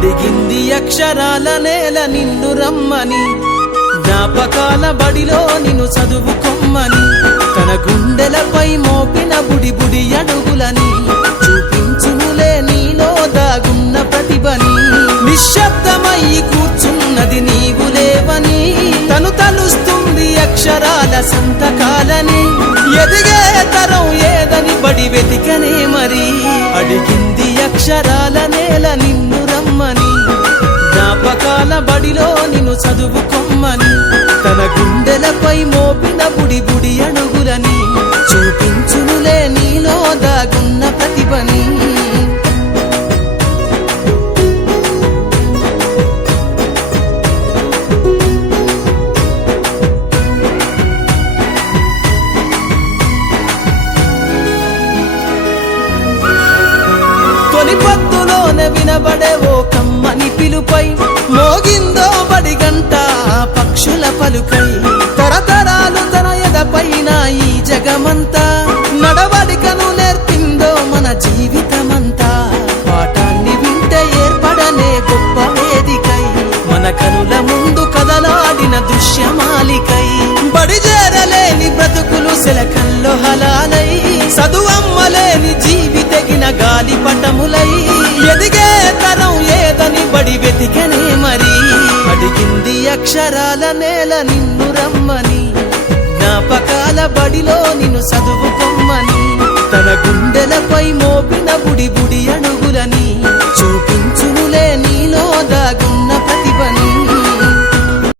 అడిగింది అక్షరాల నేల నిన్ను రమ్మని. జ్ఞాపకాల బడిలో నిన్ను చదువుకొమ్మని. తన గుండెలపై మోపిన బుడి బుడి అడుగులని. చూపించునులే నీలో దాగున్న ప్రతిభని. నిశ్శబ్దమై కూర్చున్నది నీవు లేవని. తను తలుస్తుంది అక్షరాల సంతకాలని. ఎదిగే తరం ఏదని బడి వెతికనే మరి. అడిగింది అక్షరాల నేల నిన్ను జ్ఞాపకాల బడిలో నిన్ను చదువుకోమ్మని తన గుండెలపై మోపిన బుడి బుడి అడుగులని చూపించునులే నీలో దాగున్న ప్రతిభని. తొలి పొద్దులోనే వినబడే పక్షుల తరతరాలు తన ఎదపైన ఈ జగమంతా నడవడికను నేర్పిందో మన జీవితమంతా. పాఠాన్ని వింటే ఏర్పడనే గొప్ప వేదికై. మన కనుల ముందు కదలాడిన దృశ్యమాలికై. బడిజేరలేని బ్రతుకులు శిలకల్లో హలాలై. చదువమ్మలేని జీవితగిన గాలి పటములై. ఎదిగే తరం ఏదని బడి వెతికనే మరి. అడిగింది అక్షరాల నేల నిన్ను రమ్మని. జ్ఞాపకాల బడిలో నిన్ను చదువుకోమ్మని. తన గుండెలపై మోపిన బుడి బుడి అడుగు